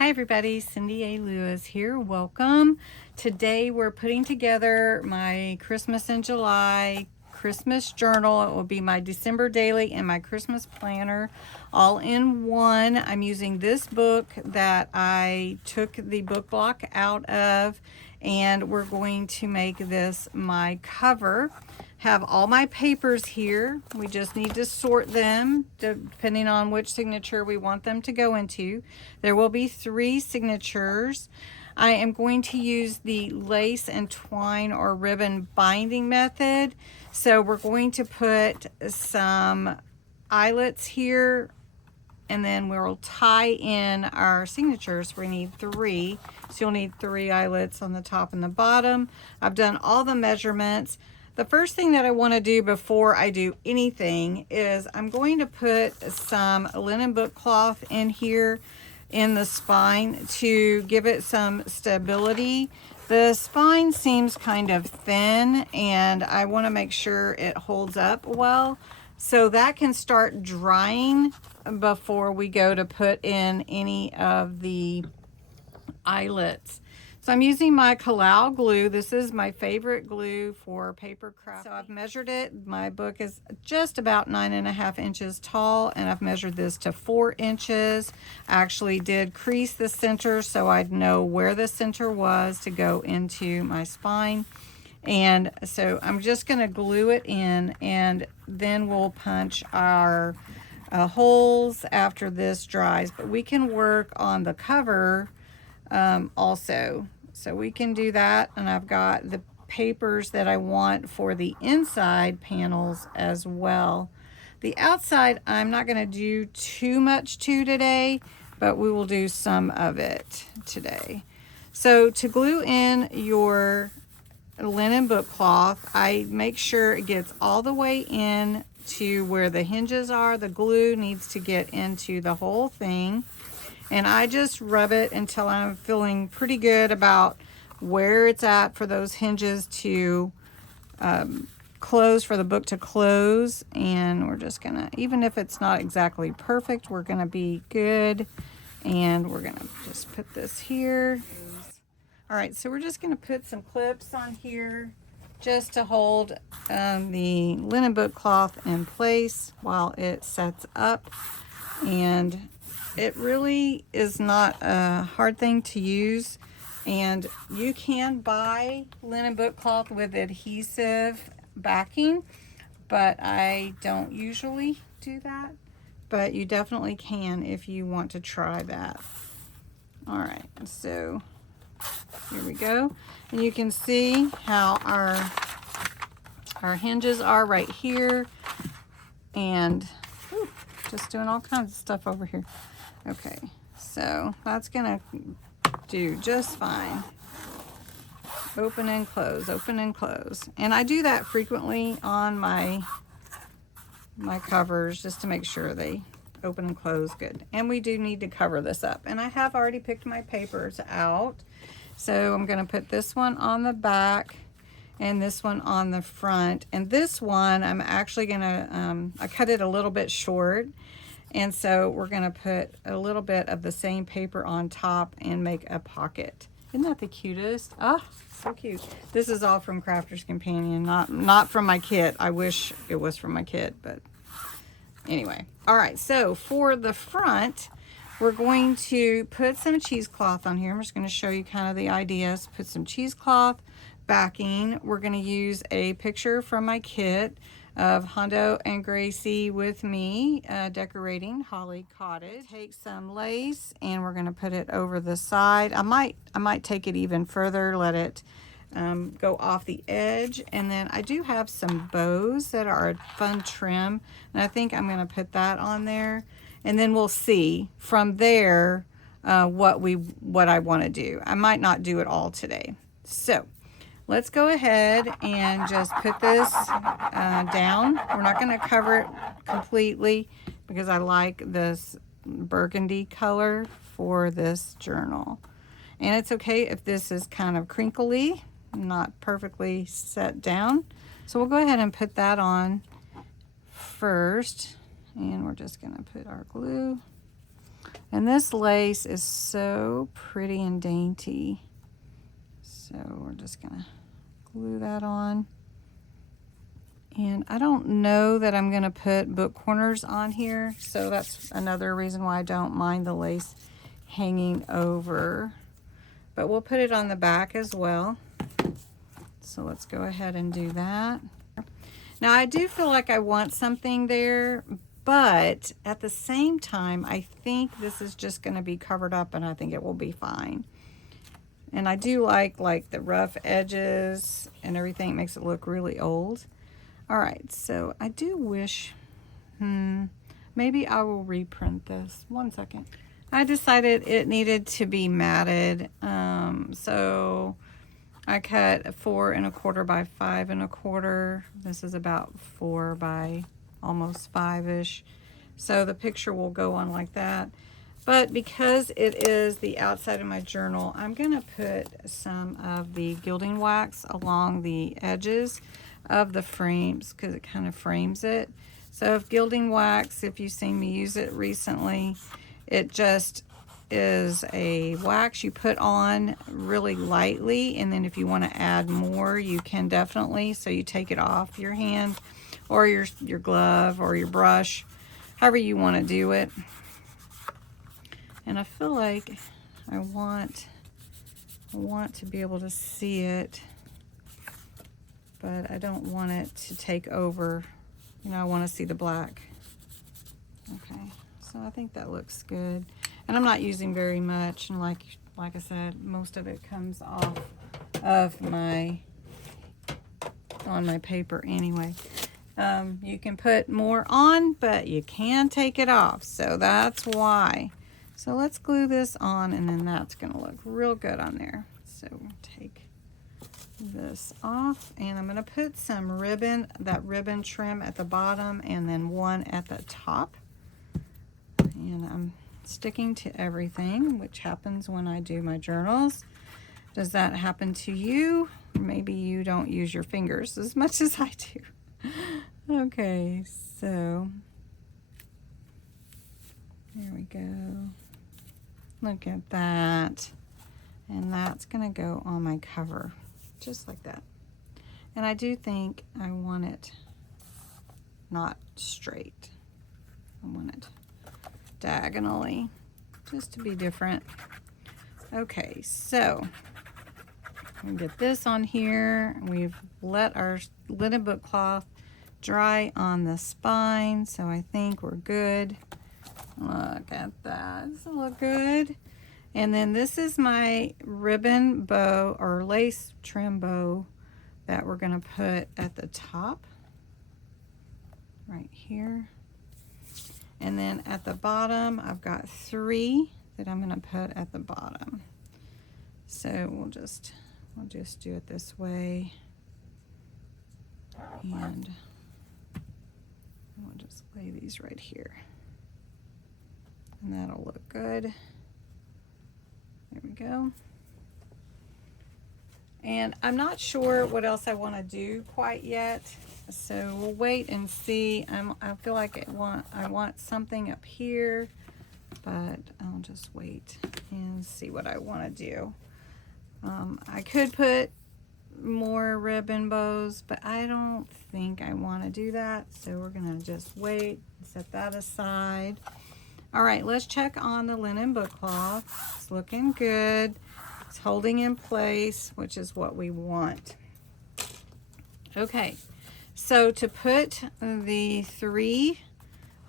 Hi everybody, Cindy A. Lewis here. Welcome. Today we're putting together my Christmas in July Christmas journal. It will be my December daily and my Christmas planner all in one. I'm using this book that I took the book block out of, and we're going to make this my cover. Have all my papers here. We just need to sort them depending on which signature we want them to go into. There will be 3 signatures. I am going to use the lace and twine or ribbon binding method. So we're going to put some eyelets here, and then we'll tie in our signatures. We need 3, so you'll need 3 eyelets on the top and the bottom. I've done all the measurements. The first thing that I want to do before I do anything is I'm going to put some linen book cloth in here in the spine to give it some stability. The spine seems kind of thin, and I want to make sure it holds up well, so that can start drying before we go to put in any of the eyelets. So I'm using my Kalau glue. This is my favorite glue for paper crafting. So I've measured it. My book is just about 9.5 inches tall, and I've measured this to 4 inches. I actually did crease the center so I'd know where the center was to go into my spine. And so I'm just going to glue it in, and then we'll punch our holes after this dries. But we can work on the cover also, so we can do that. And I've got the papers that I want for the inside panels as well. The outside I'm not going to do too much to today, but we will do some of it today. So to glue in your linen book cloth, I make sure it gets all the way in to where the hinges are. The glue needs to get into the whole thing. And I just rub it until I'm feeling pretty good about where it's at for those hinges to close, for the book to close. And we're just gonna, even if it's not exactly perfect, we're gonna be good. And we're gonna just put this here. All right, so we're just gonna put some clips on here just to hold the linen book cloth in place while it sets up. And it really is not a hard thing to use, and you can buy linen book cloth with adhesive backing, but I don't usually do that. But you definitely can if you want to try that. All right, so here we go. And you can see how our hinges are right here, and just doing all kinds of stuff over here. Okay, so that's gonna do just fine. Open and close, open and close. And I do that frequently on my covers just to make sure they open and close good. And we do need to cover this up. And I have already picked my papers out. So I'm gonna put this one on the back and this one on the front. And this one, I'm actually gonna, I cut it a little bit short. And so we're going to put a little bit of the same paper on top and make a pocket. Isn't that the cutest? Oh, so cute. This is all from Crafter's Companion, not from my kit. I wish it was from my kit, but anyway. All right, so for the front, we're going to put some cheesecloth on here. I'm just going to show you kind of the ideas. Put some cheesecloth backing. We're going to use a picture from my kit of Hondo and Gracie with me decorating Holly Cottage. Take some lace and we're going to put it over the side. I might take it even further, let it go off the edge. And then I do have some bows that are a fun trim, and I think I'm going to put that on there. And then we'll see from there what I want to do. I might not do it all today. So let's go ahead and just put this down. We're not going to cover it completely because I like this burgundy color for this journal. And it's okay if this is kind of crinkly, not perfectly set down. So we'll go ahead and put that on first. And we're just going to put our glue And this lace is so pretty and dainty. So we're just gonna glue that on. And I don't know that I'm gonna put book corners on here, so that's another reason why I don't mind the lace hanging over. But we'll put it on the back as well. So let's go ahead and do that. Now I do feel like I want something there, but at the same time, I think this is just gonna be covered up and I think it will be fine. And I do like the rough edges and everything. It makes it look really old. All right, so I do wish, maybe I will reprint this. One second. I decided it needed to be matted, so I cut 4 1/4 by 5 1/4. This is about 4 by almost 5-ish. So the picture will go on like that. But because it is the outside of my journal, I'm gonna put some of the gilding wax along the edges of the frames because it kind of frames it. So if gilding wax, if you've seen me use it recently, it just is a wax you put on really lightly, and then if you want to add more, you can definitely. So you take it off your hand or your glove or your brush, however you want to do it. And I feel like I want to be able to see it, but I don't want it to take over. You know, I want to see the black. Okay, so I think that looks good. And I'm not using very much, and like I said, most of it comes off of on my paper anyway. You can put more on, but you can take it off, so that's why. So let's glue this on, and then that's gonna look real good on there. So take this off, and I'm gonna put some ribbon, that ribbon trim at the bottom, and then one at the top. And I'm sticking to everything, which happens when I do my journals. Does that happen to you? Maybe you don't use your fingers as much as I do. Okay, so there we go. Look at that. And that's gonna go on my cover, just like that. And I do think I want it not straight. I want it diagonally, just to be different. Okay, so we get this on here. We've let our linen book cloth dry on the spine, so I think we're good. Look at that. Does it look good? And then this is my ribbon bow or lace trim bow that we're going to put at the top right here. And then at the bottom, I've got 3 that I'm going to put at the bottom. So we'll just do it this way. And we'll just lay these right here. And that'll look good. There we go. And I'm not sure what else I want to do quite yet, so we'll wait and see. I feel like I want something up here, but I'll just wait and see what I want to do. I could put more ribbon bows, but I don't think I want to do that, so we're gonna just wait and set that aside. All right, let's check on the linen book cloth. It's looking good. It's holding in place, which is what we want. Okay, so to put the 3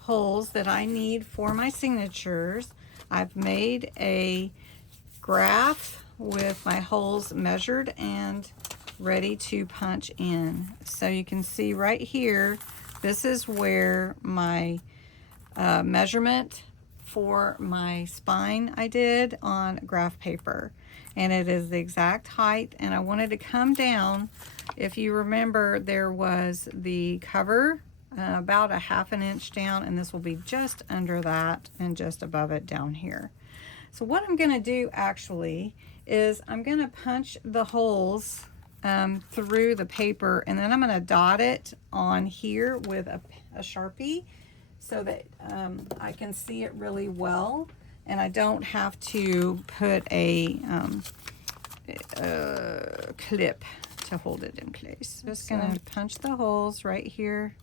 holes that I need for my signatures, I've made a graph with my holes measured and ready to punch in. So you can see right here, this is where my measurement for my spine I did on graph paper, and it is the exact height, and I wanted to come down. If you remember, there was the cover about a ½ inch down, and this will be just under that and just above it down here. So what I'm going to do actually is I'm going to punch the holes through the paper, and then I'm going to dot it on here with a Sharpie so that I can see it really well, and I don't have to put a clip to hold it in place. Just gonna punch the holes right here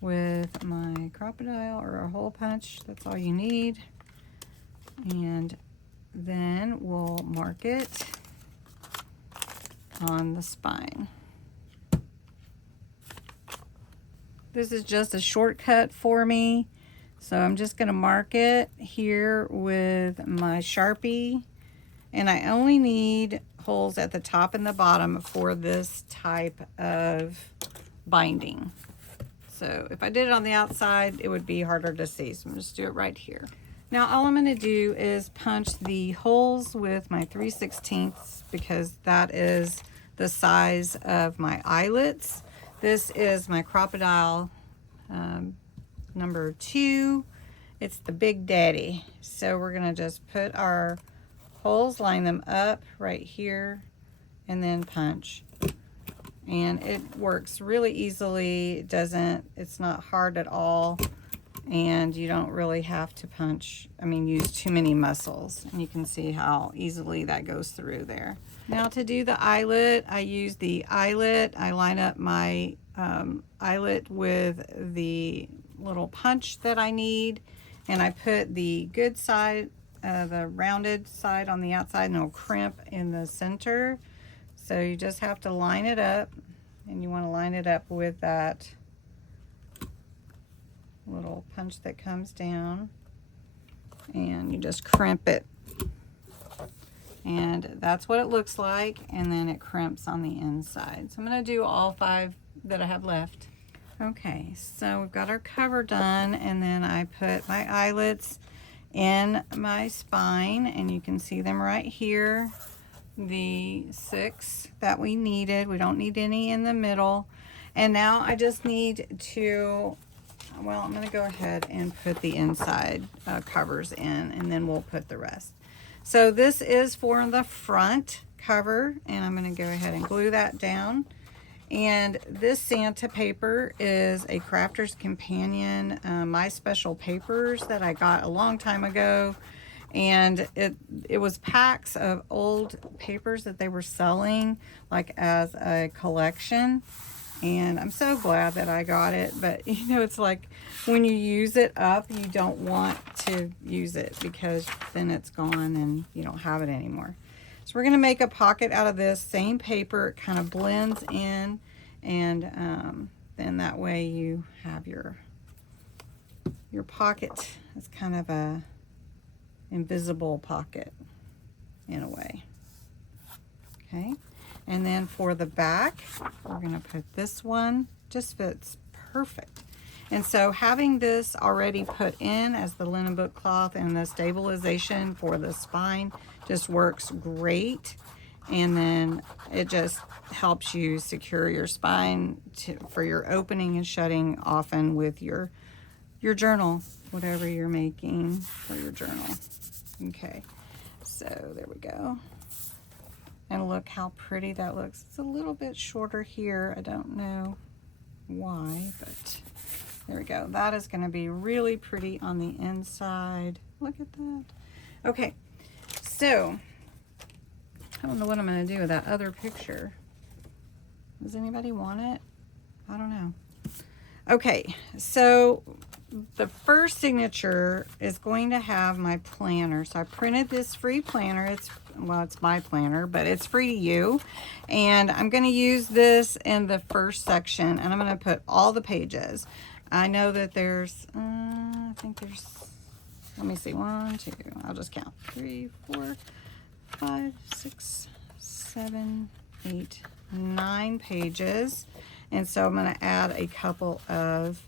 with my crocodile or a hole punch. That's all you need. And then we'll mark it on the spine. This is just a shortcut for me. So I'm just gonna mark it here with my Sharpie. And I only need holes at the top and the bottom for this type of binding. So if I did it on the outside, it would be harder to see. So I'm just do it right here. Now all I'm gonna do is punch the holes with my 3/16 because that is the size of my eyelets. This is my crocodile number 2. It's the Big Daddy. So we're gonna just put our holes, line them up right here, and then punch. And it works really easily. It's not hard at all. And you don't really have to use too many muscles. And you can see how easily that goes through there. Now to do the eyelet, I use the eyelet. I line up my eyelet with the little punch that I need. And I put the good side, the rounded side on the outside, and it'll crimp in the center. So you just have to line it up. And you want to line it up with that little punch that comes down, and you just crimp it, and that's what it looks like, and then it crimps on the inside. So I'm going to do all 5 that I have left. Okay, so we've got our cover done, and then I put my eyelets in my spine, and you can see them right here, the 6 that we needed. We don't need any in the middle. And now I just need to, well, I'm going to go ahead and put the inside covers in, and then we'll put the rest. So this is for the front cover, and I'm going to go ahead and glue that down. And this Santa paper is a Crafter's Companion, My Special Papers that I got a long time ago. And it was packs of old papers that they were selling like as a collection. And I'm so glad that I got it. But you know, it's like when you use it up, you don't want to use it because then it's gone and you don't have it anymore. So we're going to make a pocket out of this same paper. It kind of blends in, and then that way you have your pocket. It's kind of a invisible pocket in a way. Okay. And then for the back, we're going to put this one, just fits perfect. And so having this already put in as the linen book cloth and the stabilization for the spine just works great. And then it just helps you secure your spine for your opening and shutting often with your journal, whatever you're making for your journal. Okay, so there we go. And look how pretty that looks. It's a little bit shorter here. I don't know why, but there we go. That is going to be really pretty on the inside. Look at that. Okay, so I don't know what I'm going to do with that other picture. Does anybody want it? I don't know. Okay, so the first signature is going to have my planner. So I printed this free planner. It's my planner, but it's free to you. And I'm going to use this in the first section, and I'm going to put all the pages. I know that there's, I think there's, let me see, 1, 2, I'll just count. 3, 4, 5, 6, 7, 8, 9 pages. And so I'm going to add a couple of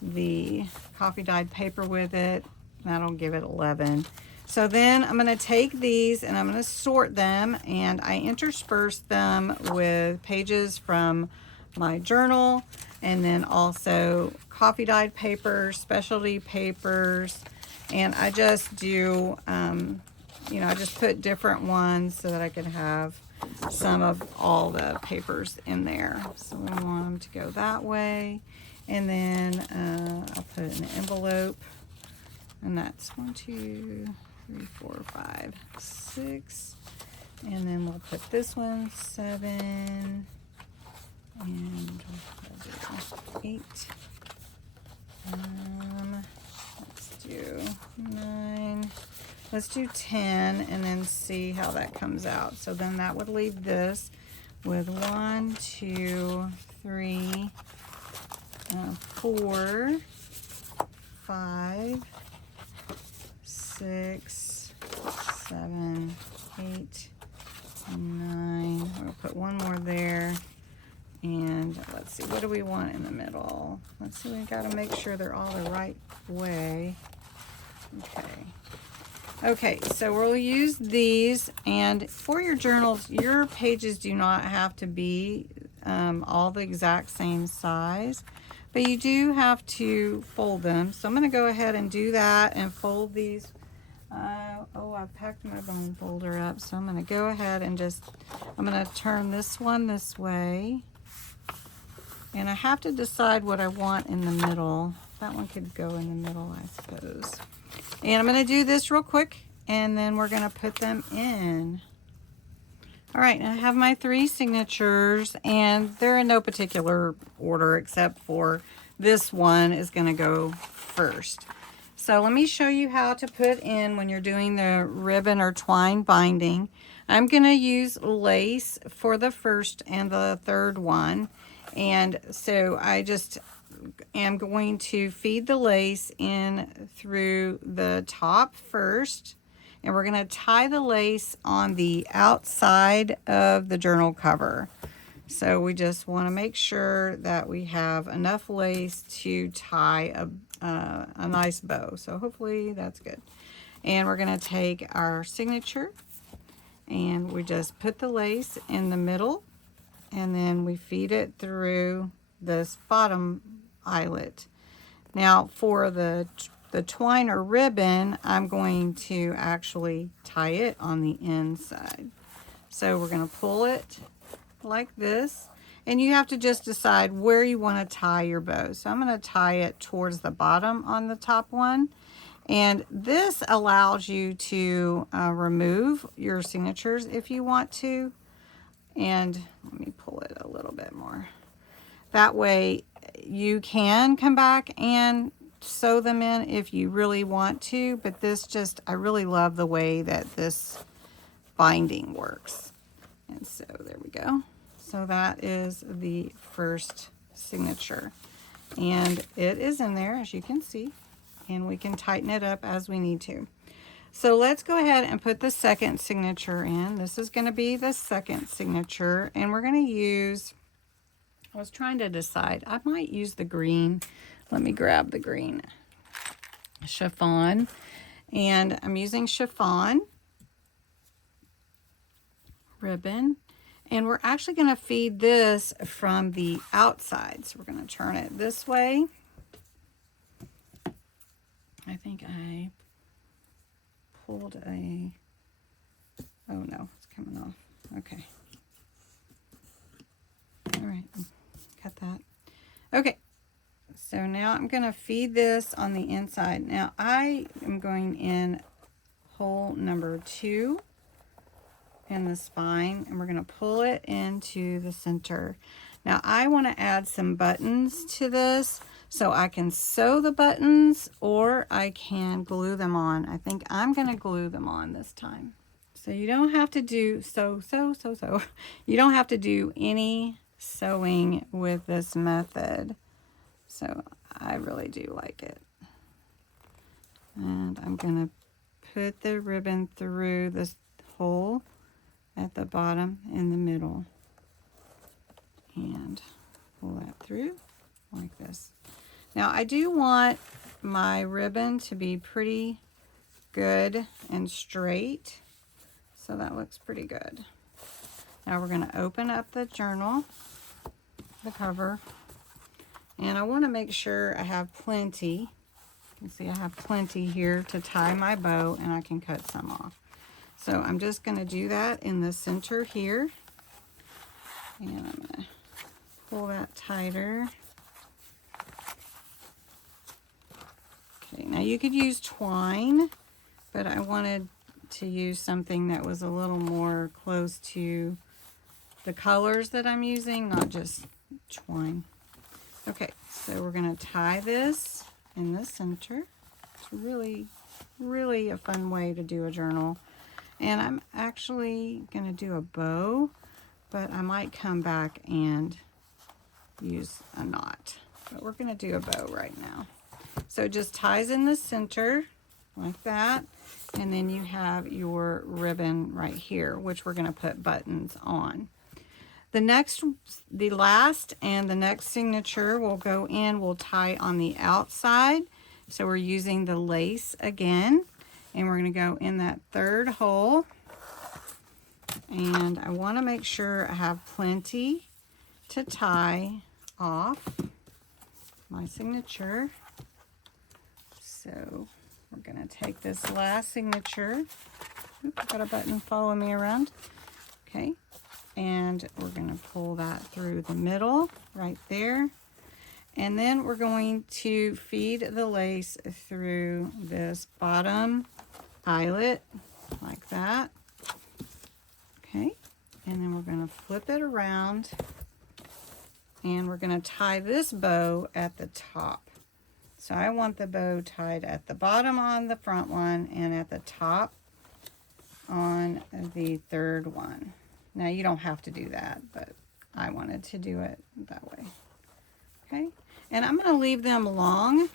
the coffee dyed paper with it. That'll give it 11. So then I'm going to take these and I'm going to sort them, and I intersperse them with pages from my journal, and then also coffee dyed papers, specialty papers, and I just do, you know, I just put different ones so that I can have some of all the papers in there. So we want them to go that way. And then I'll put it in an envelope. And that's 1, 2, 3, 4, 5, 6. And then we'll put this one 7. And we'll do 8. Let's do 9. Let's do 10 and then see how that comes out. So then that would leave this with 1, 2, 3, 4, 5, 6, 7, 8, 9. We'll put one more there. And let's see, what do we want in the middle? Let's see, we gotta make sure they're all the right way. Okay, so we'll use these, and for your journals, your pages do not have to be all the exact same size, but you do have to fold them. So I'm gonna go ahead and do that and fold these. Oh, I packed my bone folder up, so I'm gonna go ahead and I'm gonna turn this one this way. And I have to decide what I want in the middle. That one could go in the middle, I suppose. And I'm going to do this real quick, and then we're going to put them in. All right, I have my 3 signatures, and they're in no particular order except for this one is going to go first. So let me show you how to put in when you're doing the ribbon or twine binding. I'm going to use lace for the first and the third one. And so I just am going to feed the lace in through the top first, and we're going to tie the lace on the outside of the journal cover. So we just want to make sure that we have enough lace to tie a nice bow. So hopefully that's good. And we're going to take our signature, and we just put the lace in the middle, and then we feed it through this bottom eyelet. Now for the twine or ribbon, I'm going to actually tie it on the inside. So we're going to pull it like this, and you have to just decide where you want to tie your bow. So I'm going to tie it towards the bottom on the top one, and this allows you to remove your signatures if you want to. And let me pull it a little bit more. That way you can come back and sew them in if you really want to, but I really love the way that this binding works. And so there we go. So that is the first signature. And it is in there, as you can see, and we can tighten it up as we need to. So let's go ahead and put the second signature in. This is going to be the second signature, and we're going to use, I was trying to decide, I might use the green. Let me grab the green chiffon, and I'm using chiffon ribbon, and we're actually going to feed this from the outside. So we're going to turn it this way. I think I pulled oh no, it's coming off. Okay. All right, cut that. Okay, so now I'm going to feed this on the inside. Now I am going in hole number 2 in the spine, and we're going to pull it into the center. Now I want to add some buttons to this, so I can sew the buttons or I can glue them on. I think I'm going to glue them on this time. So you don't have to do you don't have to do any sewing with this method. So I really do like it. And I'm going to put the ribbon through this hole at the bottom in the middle and pull that through like this. Now I do want my ribbon to be pretty good and straight, so that looks pretty good. Now we're going to open up the journal, the cover, and I want to make sure I have plenty. You can see I have plenty here to tie my bow, and I can cut some off. So I'm just going to do that in the center here. And I'm going to pull that tighter. Okay, now you could use twine, but I wanted to use something that was a little more close to the colors that I'm using, not just twine. Okay, so we're going to tie this in the center. It's really, really a fun way to do a journal. And I'm actually going to do a bow, but I might come back and use a knot. But we're going to do a bow right now. So it just ties in the center like that. And then you have your ribbon right here, which we're going to put buttons on. The last and the next signature will go in, we'll tie on the outside. So we're using the lace again, and we're going to go in that third hole. And I want to make sure I have plenty to tie off my signature. So we're going to take this last signature. Oops, I've got a button following me around. Okay. And we're going to pull that through the middle right there. And then we're going to feed the lace through this bottom eyelet like that. Okay. And then we're going to flip it around and we're going to tie this bow at the top. So I want the bow tied at the bottom on the front one and at the top on the third one. Now you don't have to do that, but I wanted to do it that way. Okay, and I'm going to leave them long,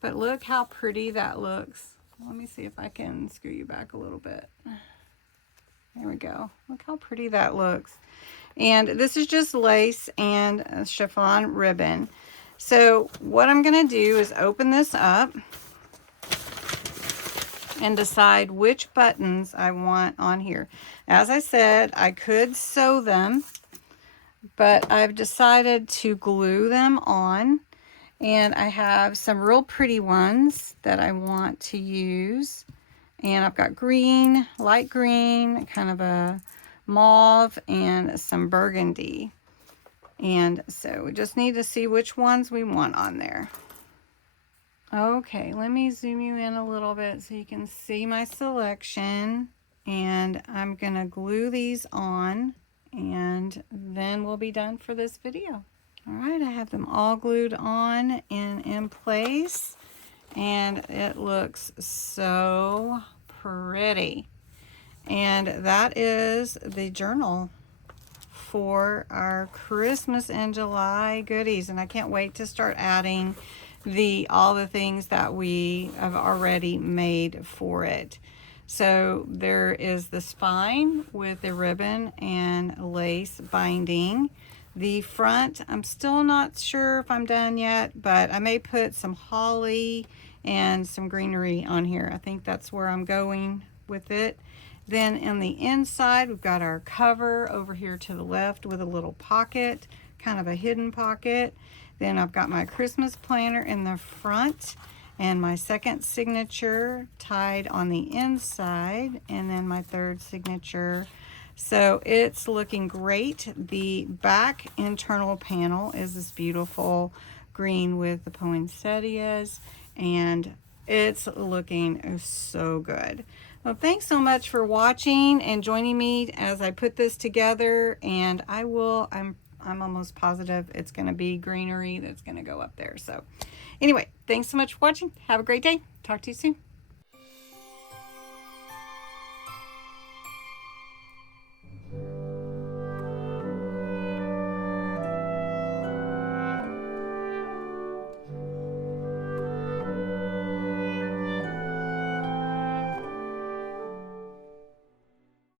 but look how pretty that looks. Let me see if I can screw you back a little bit. There we go. Look how pretty that looks. And this is just lace and a chiffon ribbon. So what I'm going to do is open this up and decide which buttons I want on here. As I said, I could sew them, but I've decided to glue them on. And I have some real pretty ones that I want to use. And I've got green, light green, kind of a mauve, and some burgundy. And so we just need to see which ones we want on there. Okay, let me zoom you in a little bit so you can see my selection. And I'm going to glue these on, and then we'll be done for this video. All right, I have them all glued on and in place, and it looks so pretty. And that is the journal for our Christmas in July goodies, and I can't wait to start adding all the things that we have already made for it. So there is the spine with the ribbon and lace binding. The front, I'm still not sure if I'm done yet, but I may put some holly and some greenery on here. I think that's where I'm going with it. Then in the inside, we've got our cover over here to the left with a little pocket, kind of a hidden pocket. Then I've got my Christmas planner in the front and my second signature tied on the inside, and then my third signature. So it's looking great. The back internal panel is this beautiful green with the poinsettias, and it's looking so good. Well, thanks so much for watching and joining me as I put this together, and I'm almost positive it's going to be greenery that's going to go up there. So anyway, thanks so much for watching. Have a great day. Talk to you soon.